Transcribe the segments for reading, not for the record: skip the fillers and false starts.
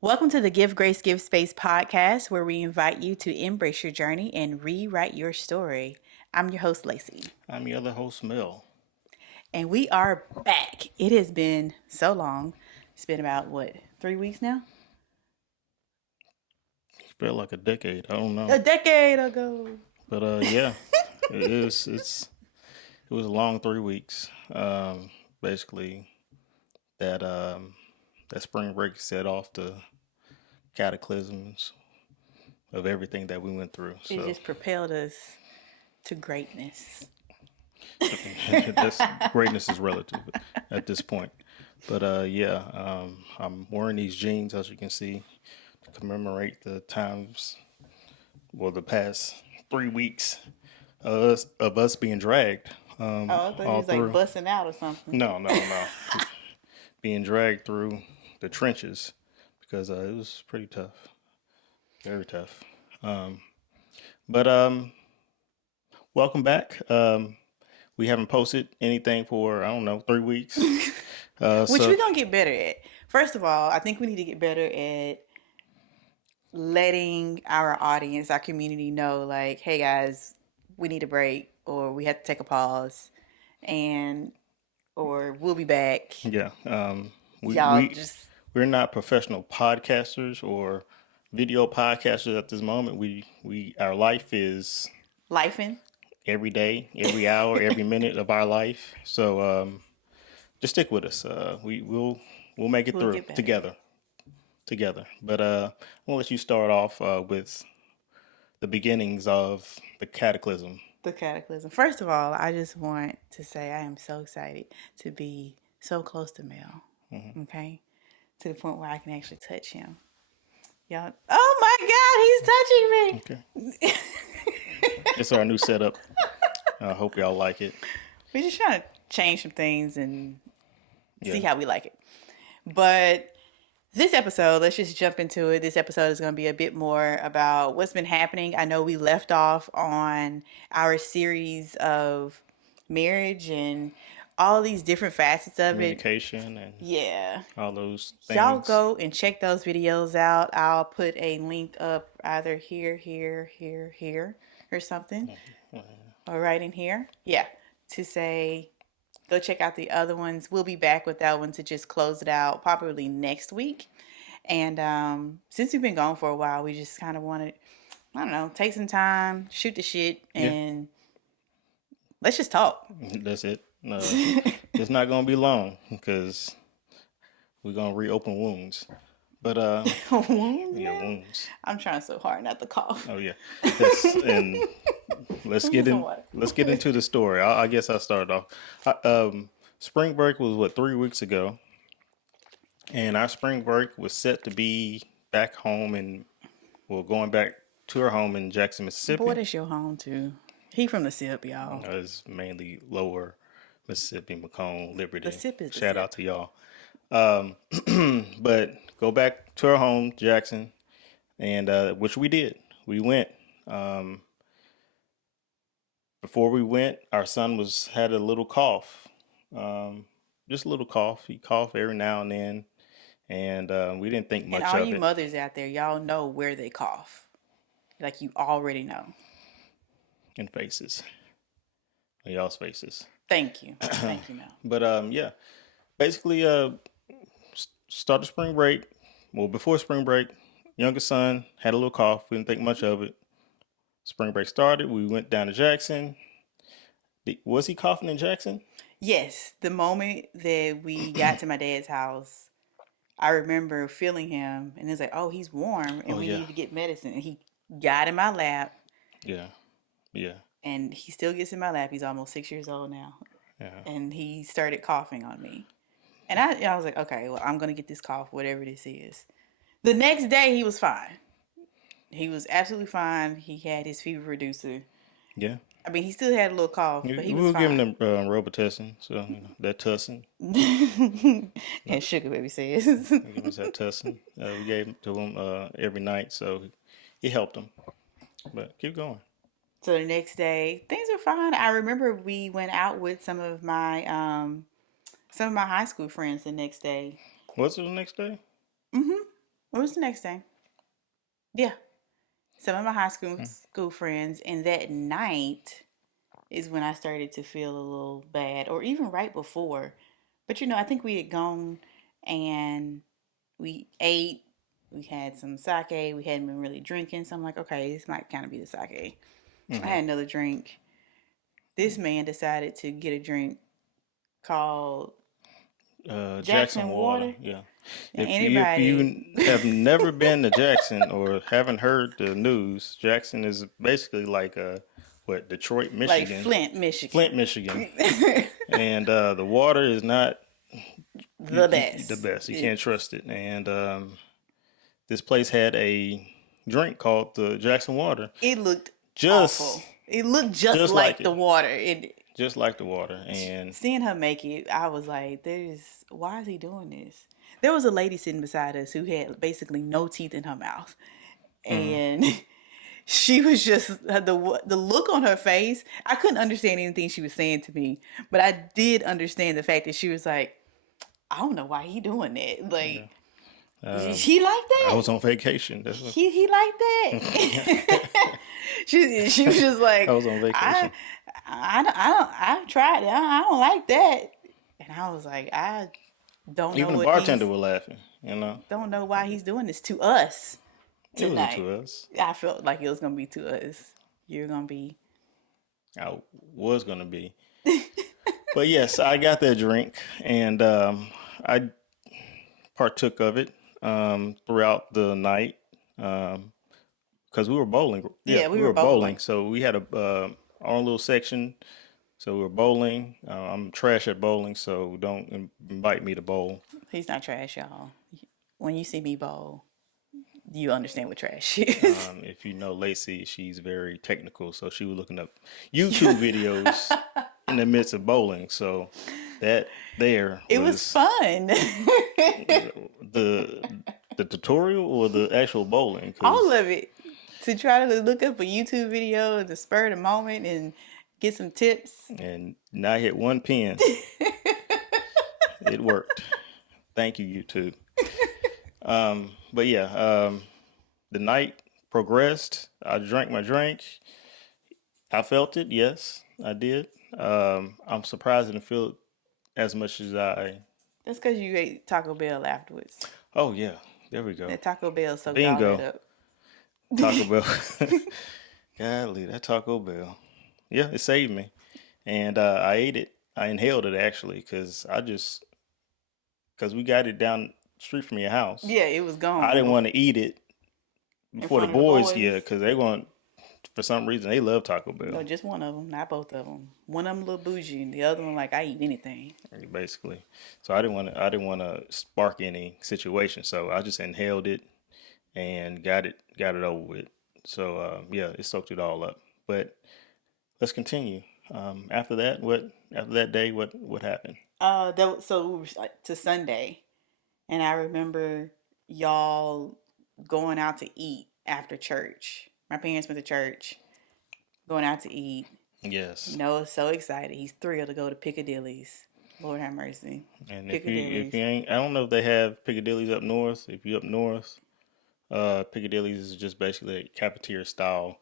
Welcome to the Give Grace, Give Space podcast, where we invite you to embrace your journey and rewrite your story. I'm your host, Lacey. I'm your other host, Mel. And we are back. It has been so long. It's been about, 3 weeks now? It felt like a decade. I don't know, A decade ago. but yeah, it was a long 3 weeks. Basically, that that spring break set off the cataclysms of everything that we went through. It So just propelled us to greatness. that's greatness is relative at this point. But yeah, I'm wearing these jeans, as you can see, to commemorate the times, well, the past 3 weeks of us being dragged Oh, I thought you all was like through. busting out or something. No. Being dragged through the trenches because it was pretty tough, very tough. But welcome back. We haven't posted anything for, I don't know, 3 weeks. Which So we're going to get better at. First of all, I think we need to get better at letting our audience, our community know, like, hey guys, we need a break or we have to take a pause and or we'll be back. yeah, we Y'all we just we're not professional podcasters or video podcasters at this moment. We our life is lifing. every day, every hour, every minute of our life. So just stick with us. We'll make it We'll through get better. together. But I'm gonna let you start off with the beginnings of the cataclysm. The cataclysm. First of all, I just want to say I am so excited to be so close to Mel. Okay? To the point where I can actually touch him. Y'all, oh my God, Okay, he's touching me. it's our new setup. I hope y'all like it. We're just trying to change some things and see Yeah, how we like it. But this episode, let's just jump into it. This episode is going to be a bit more about what's been happening. I know we left off on our series of marriage and all these different facets of it. communication and Yeah. all those Y'all things. go and check those videos out. I'll put a link up either here, or something, or right in here. Yeah. To say, go check out the other ones. We'll be back with that one to just close it out probably next week. And since we've been gone for a while, we just kind of wanted, I don't know, take some time, shoot the shit, Yeah, and let's just talk. that's it. It's not gonna be long because we're gonna reopen wounds. But Wounds yeah, now? wounds. I'm trying so hard not to cough. Oh yeah, that's and let's Let me get get some in. water. Let's get into the story. I guess I started off. Spring break was what 3 weeks ago, and our spring break was set to be back home and well, going back to our home in Jackson, Boy, Mississippi. that's your home too. He from the SIP, y'all. It's mainly lower Mississippi, Macomb, The Liberty. SIP is the Shout out SIP. to y'all. But go back to our home, Jackson, and which we did. We went. Um, Before we went, our son was had a little cough, um, just a little cough. He coughed every now and then, and we didn't think And much all of you it. mothers out there, y'all know where they cough. Like you already know. In faces, in y'all's faces. Thank you. Thank you, Mel. But yeah, basically, started spring break. Well, before spring break, youngest son had a little cough. We didn't think much of it. Spring break started. We went down to Jackson. Was he coughing in Jackson? Yes, the moment that we got to my dad's house, I remember feeling him, and it's like, oh, he's warm, and Oh we yeah, need to get medicine. And he got in my lap, yeah, yeah, and he still gets in my lap. He's almost 6 years old now, yeah. and he started coughing on me. And I was like, okay, well, I'm gonna get this cough, whatever this is. The next day, he was fine. He was absolutely fine. He had his fever reducer. Yeah. I mean, he still had a little cough, but he We was were giving fine. them Robitussin, so that tussin. And Sugar Baby says. We gave us that tussin. We gave it to him every night, so it helped him. But keep going. So the next day, things were fine. I remember we went out with some of my high school friends the next day. Was it the next day? Hmm What was the next thing? Yeah, some of my high school friends, and that night is when I started to feel a little bad, or even right before. But I think we had gone and we ate. We had some sake. We hadn't been really drinking, so I'm like, okay, this might kind of be the sake. I Mm-hmm. had another drink. This man decided to get a drink called Jackson Jackson Water. Water. Yeah. Now, If anybody you have never been to Jackson or haven't heard the news, Jackson is basically like what, Detroit, like Michigan, Flint, Michigan, Flint, Michigan, and the water is not the the best. best. You can't trust it. And this place had a drink called the Jackson Water, It looked just awful. It looked just just like like it, the water. It just like the water. And Seeing her make it, I was like, why is he doing this? There was a lady sitting beside us who had basically no teeth in her mouth. mhm. And she was just the look on her face. I couldn't understand anything she was saying to me, but I did understand the fact that she was like, I don't know why he doing that. Yeah. Like, Um, he like I that. was on vacation. That's what, He like that. She was just I like, was on I vacation. I've tried it. I don't like that. And I was like, I don't know Even the what bartender he's was laughing. don't know why he's doing this to us It wasn't tonight. to us. I felt like it was gonna be to us. You're gonna be I was gonna be, but yes, I got that drink and I partook of it throughout the night because we were bowling. Yeah, yeah, we we were were bowling. bowling. So we had our own little section. So we were bowling. I'm trash at bowling, so don't invite me to bowl. He's not trash, y'all. When you see me bowl, you understand what trash is. If you know Lacey, she's very technical, so she was looking up YouTube videos in the midst of bowling. So that there It was was fun. the the tutorial or the actual bowling, All because of it. To try to look up a YouTube video in the spur of the moment and get some tips. and not hit one pin. It worked. Thank you, YouTube. But yeah, the night progressed. I drank my drink. I felt it. Yes, I did. I'm surprised I didn't feel it as much as I. That's because you ate Taco Bell afterwards. Oh yeah, there we go. That Taco Bell soaked all that Bingo. up. Taco Bell. Golly, that Taco Bell. Yeah, it saved me, and I ate it. I inhaled it actually because we got it down the street from your house. Yeah, it was I gone didn't want to eat it in before the front of the boys. boys. Yeah, because they want for some reason they love Taco No, Bell. just one of them, not both of them. One of them a little bougie, and the other one like I eat anything. Basically. So I didn't want to spark any situation. So I just inhaled it and got it over with. So yeah, it soaked it all up. But let's continue. After that day, what happened? So we were like to Sunday, and I remember y'all going out to eat after church. My parents went to church, going out to eat. Yes. Noah's so excited. He's thrilled to go to Piccadilly's. Lord have mercy. And if Piccadilly's. you ain't, I don't know if they have Piccadilly's up north. If you up north, Piccadilly's is just basically a cafeteria style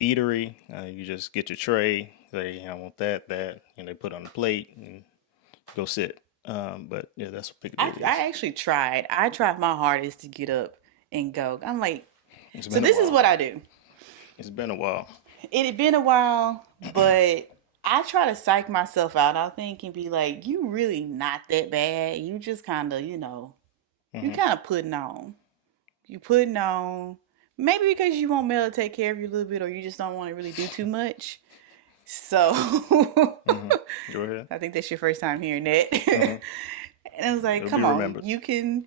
eatery. You just get your tray, say I want that, and they put it on the plate and go sit. But yeah, that's what Piccadilly is. I actually tried. I tried my hardest to get up and go. I'm like, It's so been a this is while. what I do. It's been a while. It had been a while, but I try to psych myself out. I think and be like, you really not that bad. You just kind of, you Hmm. kind of putting on. You putting on. Maybe because you want Mel to take care of you a little bit, or you just don't want to really do too much. So Hmm. Go ahead. I think that's your first time hearing that. Hmm. And I was like, It'll be come on, remembered. you can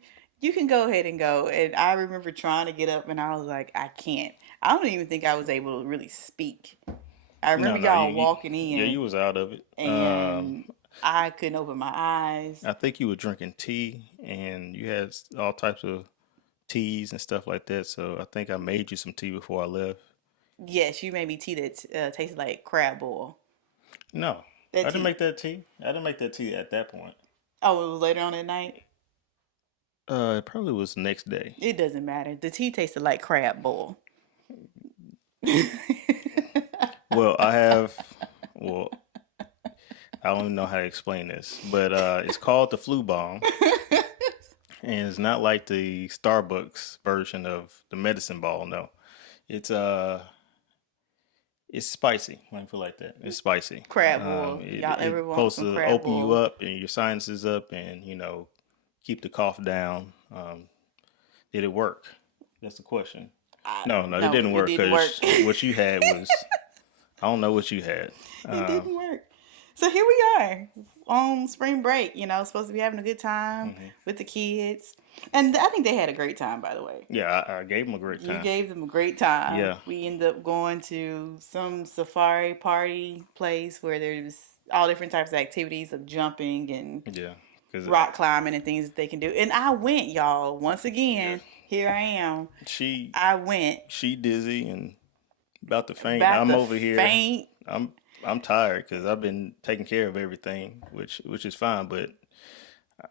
go ahead and go. And I remember trying to get up and I was like, I can't. I don't even think I was able to really speak. I No, remember no, y'all walking yeah, in you was out of it. and I couldn't open my eyes. I think you were drinking tea, and you had all types of teas and stuff like that. So I think I made you some tea before I left. Yes, you made me tea that tasted like crab boil. No, I That didn't tea. make that tea. I didn't make that tea at that point. Oh, it was later on at night. It probably was the next day. It doesn't matter. The tea tasted like crab boil. Well, I have. Well, I don't even know how to explain this, but it's called the flu bomb, and it's not like the Starbucks version of the medicine ball. No, it's it's spicy. Let me put it like that. It's spicy. Crab boil. Y'all ever It's want supposed some to crab open you boil? up and your sinuses up, and keep the cough down. Did it work? That's the question. No, no, it No, didn't it work didn't work. because what you had was I don't know what you had. It didn't work. So here we are on spring break, supposed to be having a good time with the kids. And I think they had a great time, by the way. Yeah, I gave them a great You time. gave them a great time. Yeah, We ended up going to some safari party place where there's all different types of activities of jumping and yeah, because rock climbing and things that they can do. And I went, y'all. Once yeah, again, here I am. she I went she dizzy and about to faint. about I'm to over here. faint. I'm tired because I've been taking care of everything, which is fine. But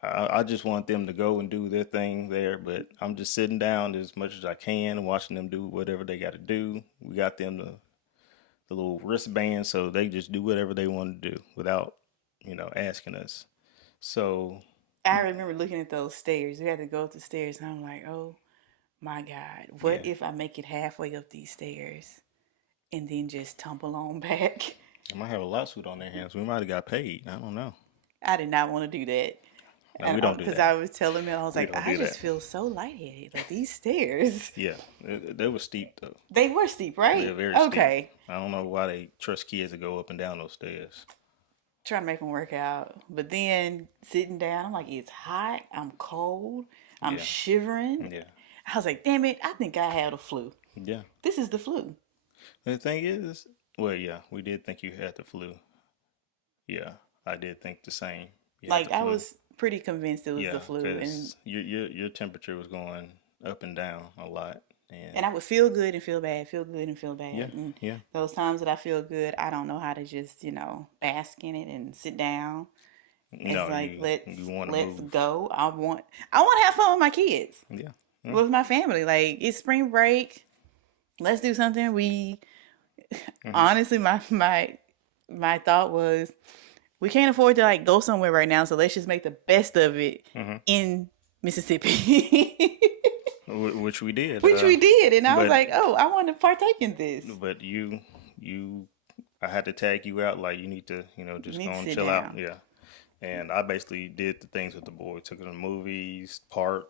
I just want them to go and do their thing there. But I'm just sitting down as much as I can and watching them do whatever they got to do. We got them the little wristband, so they just do whatever they want to do without asking us. So I remember looking at those stairs. We had to go up the stairs, and I'm like, oh my God, what yeah, if I make it halfway up these stairs and then just tumble on back? I might have a lawsuit on their hands. We might have got paid. I don't know. I did not want to do that. No, we And don't do because that. I was telling them, I was We like, don't I do just that. feel so lightheaded. Like these stairs, Yeah, they were steep though. they were steep, They're right? very steep. Okay. I don't know why they trust kids to go up and down those stairs. Trying to make them work out. But then sitting down, I'm like, it's hot. I'm cold. I'm Yeah, shivering. yeah, I was like, damn it, I think I had a flu. yeah. This is the flu. The thing is, well, yeah, we did think you had the flu. Yeah, I did think the same. You had the Like I flu. was pretty convinced it was Yeah, the flu, and because your temperature was going up and down a lot, and I would feel good and feel bad, feel good and feel yeah, bad. And yeah. those times that I feel good, I don't know how to just bask in it and sit down. It's No, like you want to let's move. go. I want to have fun with my kids, Yeah, yeah. with my family. Like it's spring break. Let's do something. We Hmm. honestly, my thought was we can't afford to like go somewhere right now, so let's just make the best of it Hmm. in Mississippi. Which we did. Which we did, and I was But like, "Oh, I want to partake in this." but you, I had to tag you out like you need to, You just need go to and sit chill out. down. Yeah. And I basically did the things with the boy. Took him to the movies, park.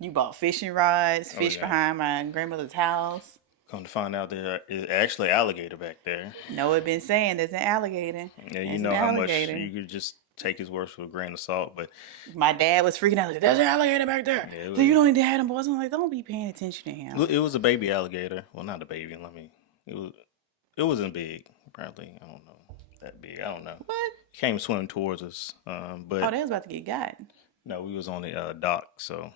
You bought fishing rods, Oh fish yeah. behind my grandmother's house. Come to find out there is actually alligator back there. Noah been saying there's an alligator. And you There's an know how much alligator. you could just take his words with a grain of salt. But My dad was freaking out. Like, there's an alligator back there. yeah, So you don't need to have them boys. I'm like, don't be paying attention to him. it was a baby alligator. Well, not a baby. It was. It wasn't big. Probably I don't know that big. I don't know. What? He came swimming towards us. Oh, But they was about to get got. no, we was on the dock, so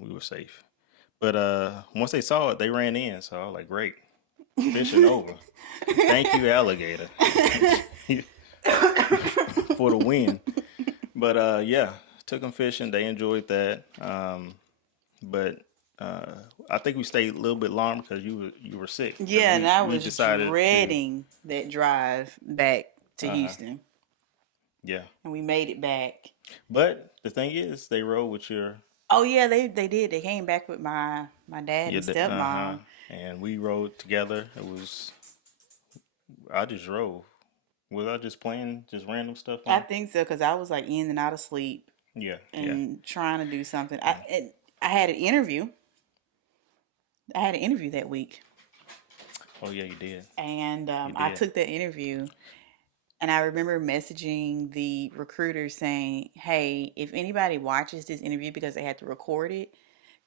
we were safe. But once they saw it, they ran in. So I was like, great, fishing over. Thank you, alligator, for the win. But yeah, took them fishing. They enjoyed that. But I think we stayed a little bit longer because you were sick. So Yeah, and I we was decided to. dreading that drive back to Houston, Yeah. and we made it back. But the thing is, they rode with your Oh yeah, they did. They came back with my dad and uh-huh, stepmom. and we rode together. I just drove. Was I just playing just random stuff I on? think so because I was like in and out of sleep Yeah, yeah. and trying to do something. I had an interview. I had an interview that week, Oh yeah, you did. and You I did. took that interview. And I remember messaging the recruiter saying, "Hey, if anybody watches this interview because they had to record it,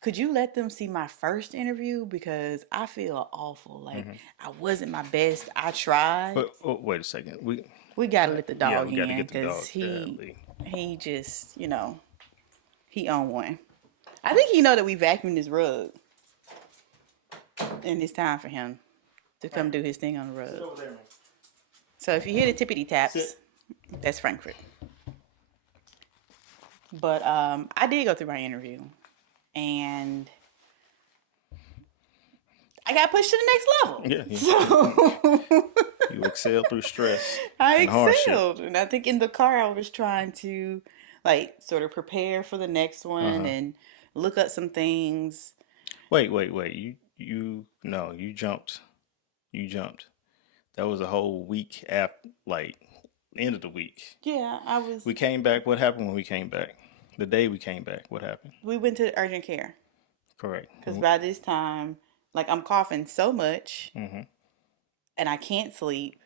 could you let them see my first interview because I feel awful. Like I wasn't my best. I tried. But wait a second. We gotta let the Yeah, dog we got to in get the dog. because Sadly. he just he on one. I think he know that we vacuumed his rug, and it's time for him to come do his thing on the rug. Sit over there, man. So if you hear the tippity taps, Sit. that's Frankfurt. But I did go through my interview. and I got pushed to the next Yeah, level. So you excel through stress I and hardship. excelled. And I think in the car, I was trying to like sort of prepare for the next Uh one huh. and look up some things. Wait. No, you jumped. You jumped. That was a whole week after, like, end of the week. Yeah, We came back. What happened when we came back? The day we came back, what happened? we went to urgent care Correct. because by this time, like I'm coughing so much Mm-hmm. and I can't sleep.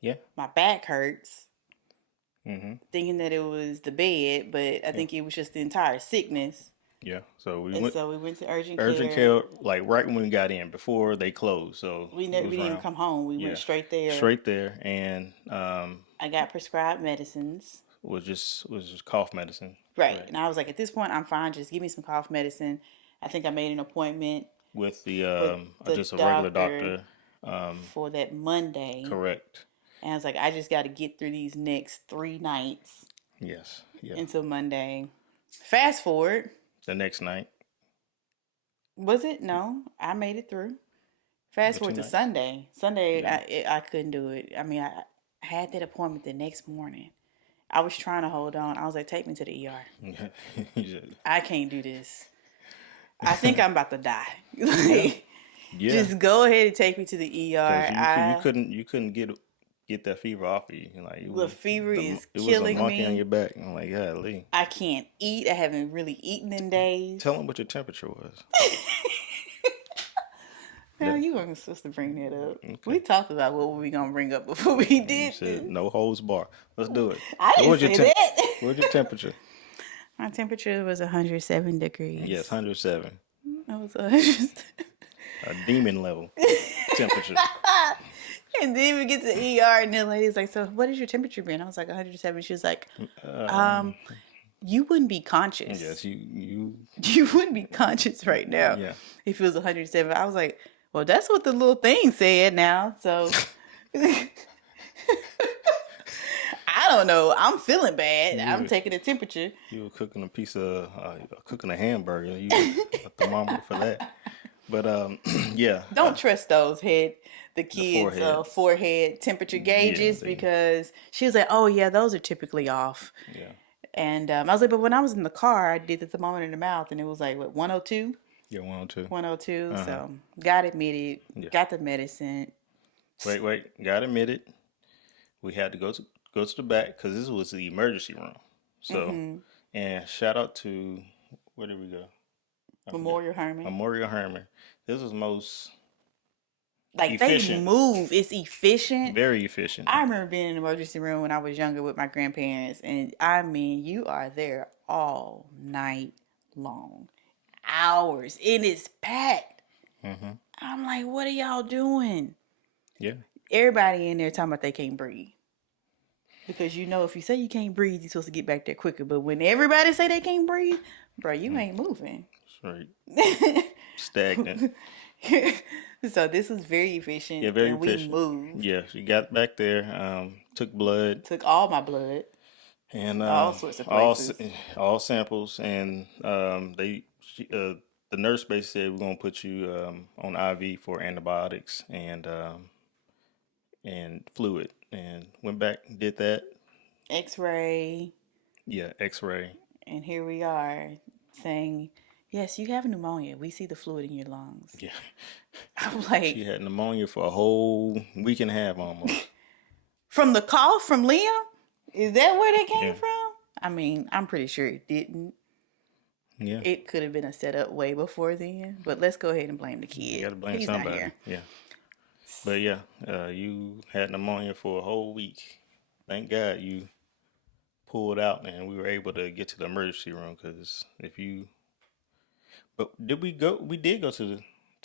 Yeah. My back hurts. Mm-hmm. Thinking that it was the bed, but I Yeah. think it was just the entire sickness. Yeah. So we And went so we went to urgent urgent care. care like right when we got in before they closed. So We it never, we was didn't even around. come home. We went Yeah. straight there. Straight there, and I got prescribed medicines. was just cough medicine. Right. Correct. And I was like, at this point, I'm fine. Just give me some cough medicine. I think I made an appointment With the with the just a regular doctor doctor. for that Monday. Correct. And I was like, I just got to get through these next 3 nights Yes. Yeah. until Monday. Fast forward. The next night. Was it? No, I made it through. Fast The two forward to nights. Sunday. Sunday, Yeah. I couldn't do it. I mean, I had that appointment the next morning. I was trying to hold on. I was like, take me to the ER. I can't do this. I think I'm about to die. Like, Yeah. just go ahead and take me to the Because you ER. couldn't get that fever off of you. Like The fever is it was a killing monkey on me. your back. I'm like, yeah, Lee. I can't eat. I haven't really eaten in days. Tell them what your temperature was. Now That- you weren't supposed to bring that up. Okay. We talked about what were we gonna bring up before we You did said this. no holds bar. Let's do it. I didn't What was say your that. What's your temperature? My temperature was 107 degrees. Yes, 107. I was 100. A demon level temperature. And then we get to ER, and the lady's like, "So, what is your temperature been?" I was like, 107. She was like, "You wouldn't be conscious. Yes, you. You wouldn't be conscious right now Yeah. if it was 107." I was like, "Well, that's what the little thing said now." So, I don't know. I'm feeling bad. I'm taking a temperature. You were cooking cooking a hamburger. You a thermometer for that. But yeah. Don't trust those the kids' forehead. forehead temperature gauges they- because she was like, "Oh yeah, those are typically off." Yeah. And I was like, "But when I was in the car, I did the thermometer in the mouth, and it was like what 102, Yeah, 102. 102." So got admitted, got the medicine. Wait. Got admitted. We had to go to the back because this was the emergency room. So, and shout out to where did we go? Memorial Herman. Memorial Herman. This was most Like efficient. they move. It's efficient. Very efficient. I remember being in the emergency room when I was younger with my grandparents, and I mean, you are there all night long, hours, and it's packed. I'm like, what are y'all doing? Yeah. Everybody in there talking about they can't breathe. Because you know, if you say you can't breathe, you're supposed to get back there quicker. But when everybody say they can't breathe, bro, you ain't moving. Right. Stagnant. So this was very efficient. Yeah, very and efficient. We moved. Yeah, she got back there, took blood, Took all my blood. and All sorts of places. all samples, and the nurse basically said we're gonna put you on IV for antibiotics and fluid, and went back and did that. X-ray. Yeah, X-ray. And here we are saying, yes, you have pneumonia. We see the fluid in your lungs. Yeah, I'm like, she had pneumonia for a whole week and a half almost. from the cough from Liam? Is that where that came Yeah. from? I mean, I'm pretty sure it didn't. Yeah, It could have been a setup way before then. But let's go ahead and blame the kid. you got to blame He's somebody. not here. Yeah, but yeah, you had pneumonia for a whole week. Thank God you pulled out and we were able to get to the emergency room because if you. But did we go? We did go to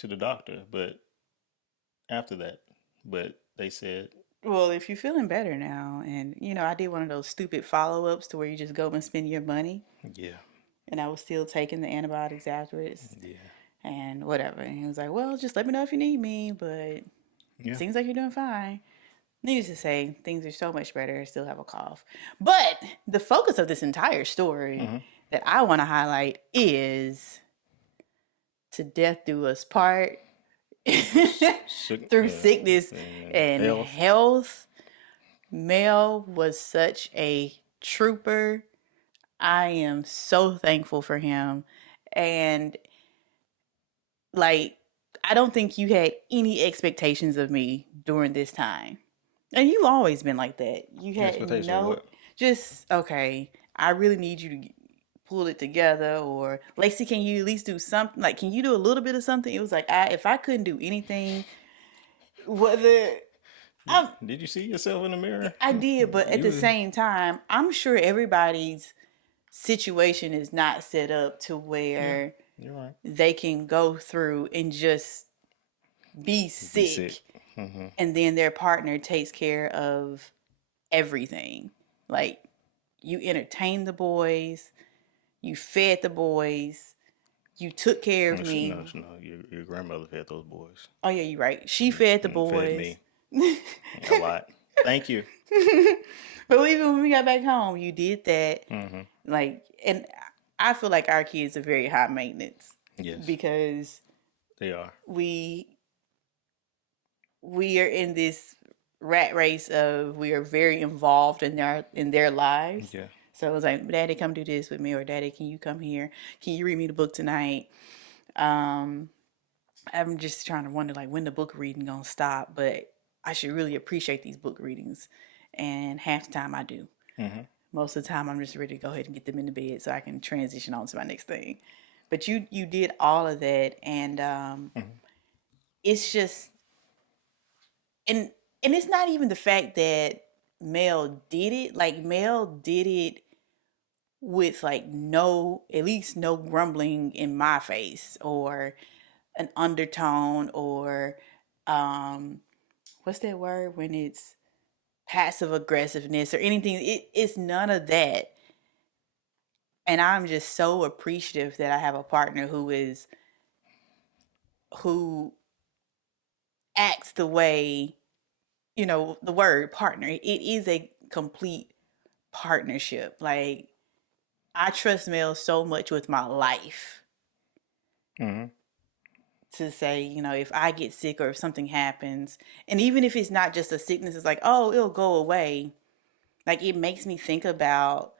the doctor, but after that, but they said Well, if you're feeling better now, and you know, I did one of those stupid follow-ups to where you just go and spend your money, yeah, and I was still taking the antibiotics afterwards. yeah, And whatever. And he was like, well, just let me know if you need me, but yeah. seems like you're doing fine. Needless to say, things are so much better. I still have a cough. But the focus of this entire story that I want to highlight is to death do us part, Sick, through sickness and and health. health. Mel was such a trooper. I am so thankful for him. And like, I don't think you had any expectations of me during this time. And you've always been like that. You had Expectation of no, what? just, okay, I really need you to pull it together. Or, Lacey, can you at least do something? Like, can you do a little bit of something? It was like, if I couldn't do anything, whether I'm, Did you see yourself in the mirror? I did, but at the You, same time, I'm sure everybody's situation is not set up to yeah, where you're right. they can go through and just be Be sick. sick, Mm-hmm. and then their partner takes care of everything. Like, you entertained the boys, you fed the boys, you took care of No, me. no, no. Your grandmother fed those boys. Oh yeah, you're right. She fed the And fed boys. me a lot. Thank you. But even when we got back home, you did that. Mm-hmm. Like, and I feel like our kids are very high maintenance Yes, because they are. we we are in this rat race of, we are very involved in their lives. Yeah. So it was like, Daddy, come do this with me, or Daddy, can you come here? Can you read me the book tonight? Um, I'm just trying to wonder, like, when the book reading gonna stop, but I should really appreciate these book readings. And half the time I do. Mm-hmm. Most of the time I'm just ready to go ahead and get them in the bed so I can transition on to my next thing. But you did all of that, and Mm-hmm. it's just, and it's not even the fact that Mel did it. Like, Mel did it with, like, no, at least no grumbling in my face, or an undertone, or what's that word when it's passive aggressiveness or anything. It's none of that. And I'm just so appreciative that I have a partner who acts the way, the word partner. It is a complete partnership. Like, I trust Mel so much with my life Mm-hmm. to say, if I get sick or if something happens, and even if it's not just a sickness, it's like, oh, it'll go away. Like, it makes me think about,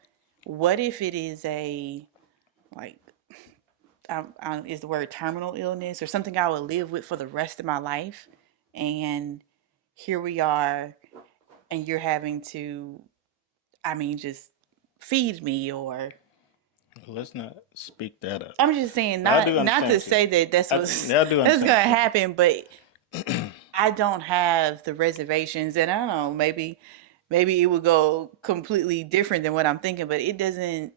what if it is a, like, is the word terminal illness, or something I will live with for the rest of my life. And here we are, and you're having to, just feed me, or, Let's not speak that up. I'm just saying, I do not understand to what you. say that I do that's understand gonna what you're happen, but I don't have the reservations, and I don't know, maybe it would go completely different than what I'm thinking, but it doesn't.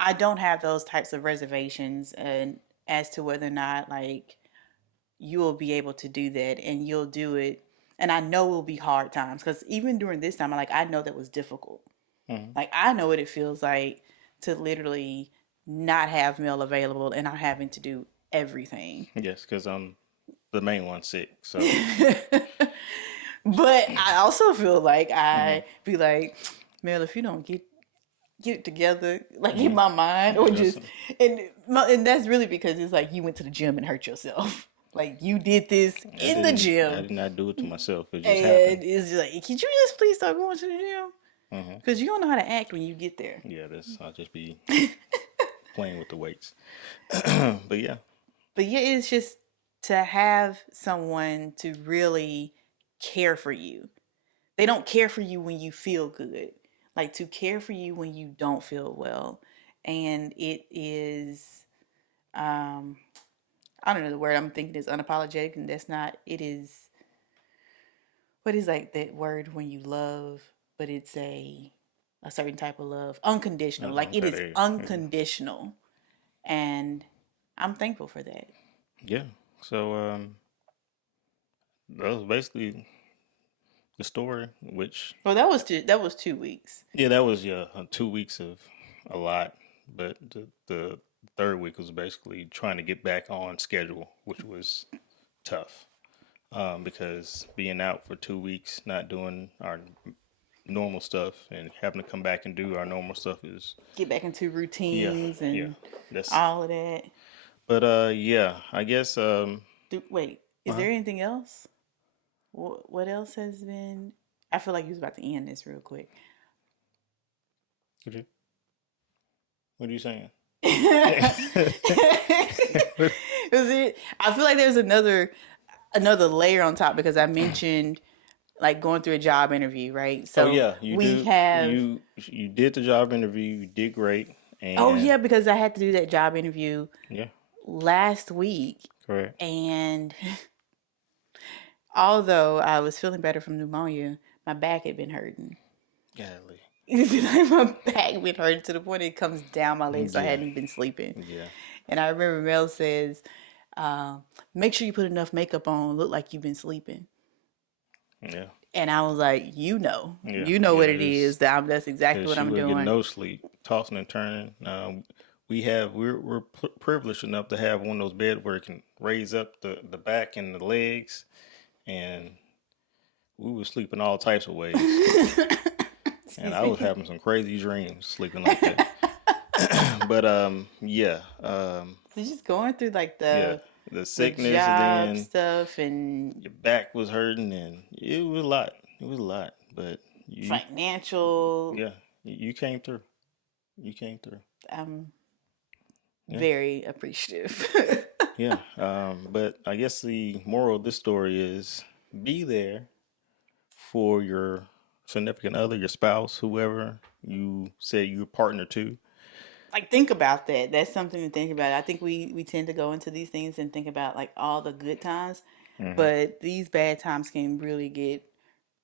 I don't have those types of reservations, and as to whether or not, like, you will be able to do that, and you'll do it. And I know it will be hard times, because even during this time, I know that was difficult. saying. Like, I know what it feels like to literally not have Mel available, and I'm having to do everything. Yes, because I'm the main one sick. So. But I also feel like Mm-hmm. I be like, Mel, if you don't get it together, like, in Mm-hmm. my mind, Yeah, or that's. just, and that's really because it's like, you went to the gym and hurt yourself. Like, you did this I in the didn't. I gym, did not do it to myself. It just and happened. it's just like, could you just please start going to the gym? Mm-hmm. Because you don't know how to act when you get there. Yeah, this. I'll just be playing with the weights. But yeah. But yeah, it's just to have someone to really care for you. They don't care for you when you feel good. Like, to care for you when you don't feel well. And it is, um, I don't know, the word I'm thinking is unapologetic, and that's not, it is, what is, like, that word when you love, but it's a certain type of love? Unconditional. Like, it Okay. is There you go. unconditional. And I'm thankful for that. Yeah. So that was basically the story. Which Well, that was 2 weeks. yeah, that was 2 weeks of a lot. But the third week was basically trying to get back on schedule, which was tough. Because being out for 2 weeks, not doing our normal stuff, and having to come back and do our normal stuff is Get back into yeah, routines yeah. and That's all of that. Yeah, I guess Wait, is uh-huh. there anything else? What else has been? I feel like you was about to end this real quick. What you what are you saying? Was it? I feel like there's another layer on top because I mentioned like going through a job interview, right? Oh So yeah, you we do. have. You did the job interview. You did great, Oh and yeah, because I had to do that job interview yeah, last week, correct. and although I was feeling better from pneumonia, my back had been hurting. Golly. Like my back been hurting to the point it comes down my legs, so I Yeah, hadn't been sleeping. yeah, And I remember Mel says, "Make sure you put enough makeup on, look like you've been sleeping." yeah, And I was like, yeah, you know yeah. what it is. That's exactly Because what she I'm would get doing. no sleep, tossing and turning. We're privileged enough to have one of those beds where it can raise up the back and the legs, and we were sleeping all types of ways. And Excuse I was me. having some crazy dreams sleeping like that. But yeah, So just going through like yeah, the the the sickness, and job then stuff and your back was hurting, and it was a lot. It was a lot, but you, financial. yeah, you came through. You came through. I'm Yeah, very appreciative. yeah. But I guess the moral of this story is be there for your significant other, your spouse, whoever you say you're partner to. Like think about that. That's something to think about. I think we tend to go into these things and think about like all the good times, Hmm. but these bad times can really get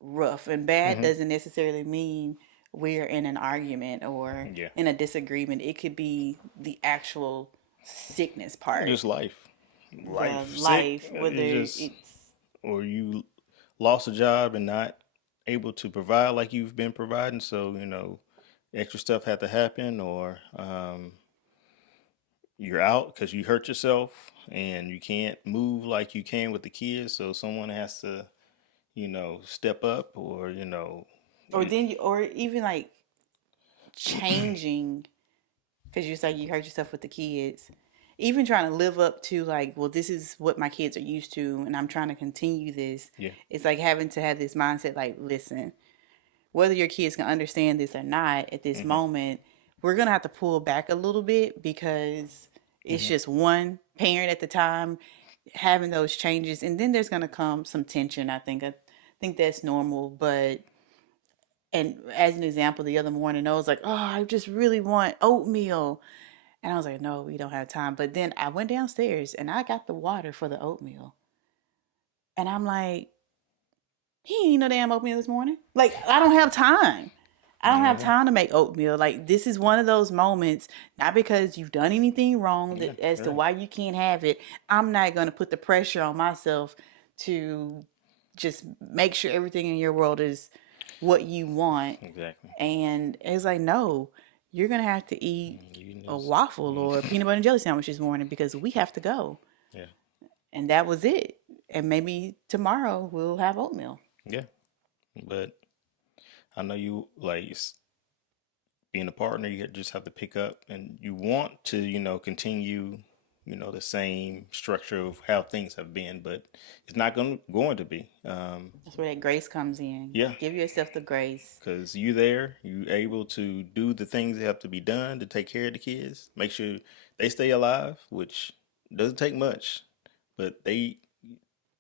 rough. And bad Hmm. doesn't necessarily mean we're in an argument or Yeah, in a disagreement. It could be the actual sickness part, just life, the life, sick. life, whether It's just it's or you lost a job and not able to provide like you've been providing. So extra stuff had to happen, or you're out because you hurt yourself and you can't move like you can with the kids. So someone has to step up, or or then you or even like changing because you say you hurt yourself with the kids. Even trying to live up to like, well, this is what my kids are used to, and I'm trying to continue this. yeah. It's like having to have this mindset, like, listen, whether your kids can understand this or not at this Hmm. moment, we're gonna have to pull back a little bit because it's Hmm. just one parent at the time having those changes, and then there's gonna come some tension. I think that's normal, but and as an example, the other morning I was like, oh, I just really want oatmeal. And I was like, no, we don't have time. But then I went downstairs and I got the water for the oatmeal. And I'm like, he ain't eat no damn oatmeal this morning. Like, I don't have time. I don't have Hmm. time to make oatmeal. Like, this is one of those moments, not because you've done anything wrong Yeah, as to right. why you can't have it. I'm not going to put the pressure on myself to just make sure everything in your world is what you want. Exactly. And it's like, no, you're going to have to eat You a just, waffle or a peanut butter and jelly sandwich this morning because we have to go. yeah, And that was it. And maybe tomorrow we'll have oatmeal. yeah. But I know you like being a partner. You just have to pick up, and you want to, continue, the same structure of how things have been, but it's not going to be. That's where that grace comes in. Yeah, Give yourself the grace. because you there, you able to do the things that have to be done to take care of the kids, make sure they stay alive, which doesn't take much, but they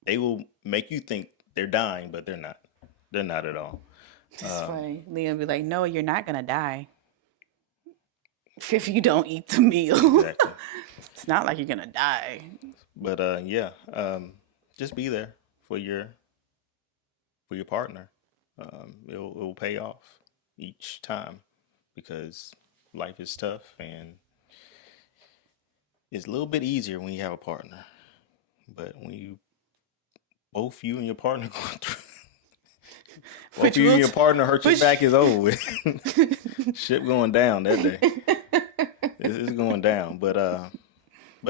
will make you think they're dying, but they're not. They're not at all. It's funny. Liam be like, no, you're not going to die if you don't eat the meal. Exactly. It's not like you're going to die. But yeah, just be there for your partner. It'll pay off each time because life is tough, and it's a little bit easier when you have a partner. But when both you and your partner go through, both Which you and will, your partner hurt your which, back is over with. Ship going down that day. It's going down. But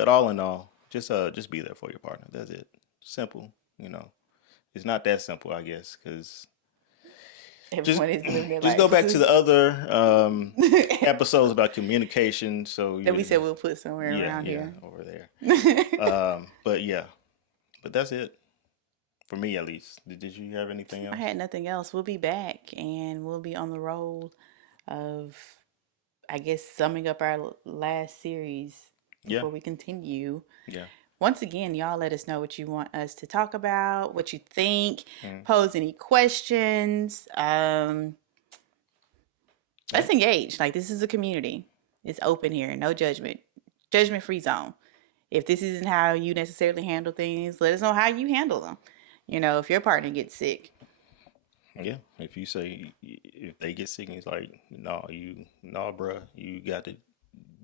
all in all, just be there for your partner. That's it. Simple. It's not that simple, I guess, because Everyone is living their Just go life. back to the other episodes about communication. So That we said we'll put somewhere yeah, around here. over there. But yeah, but that's it for me at least. Did you have anything else? I had nothing else. We'll be back and we'll be on the roll of, I guess, summing up our last series Yeah, before we continue. yeah. Once again, y'all let us know what you want us to talk about, what you think, pose any questions. Let's engage. Like, this is a community. It's open here, no judgment, judgment-free zone. If this isn't how you necessarily handle things, let us know how you handle them. You know, if your partner gets sick. Yeah, if you say if they get sick, and it's like, no, bruh, you got to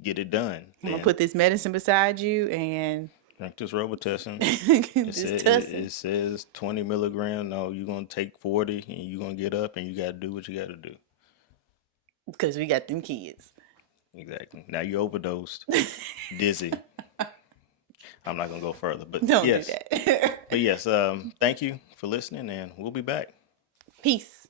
get it done. I'm gonna put this medicine beside you and drink this Robitussin. this It says 20 milligrams. No, you're gonna take 40, and you're gonna get up, and you gotta do what you gotta do. Because we got them kids. Exactly. Now you overdosed, dizzy. I'm not gonna go further, but Don't yes, do that. but yes. Thank you for listening, and we'll be back. Peace.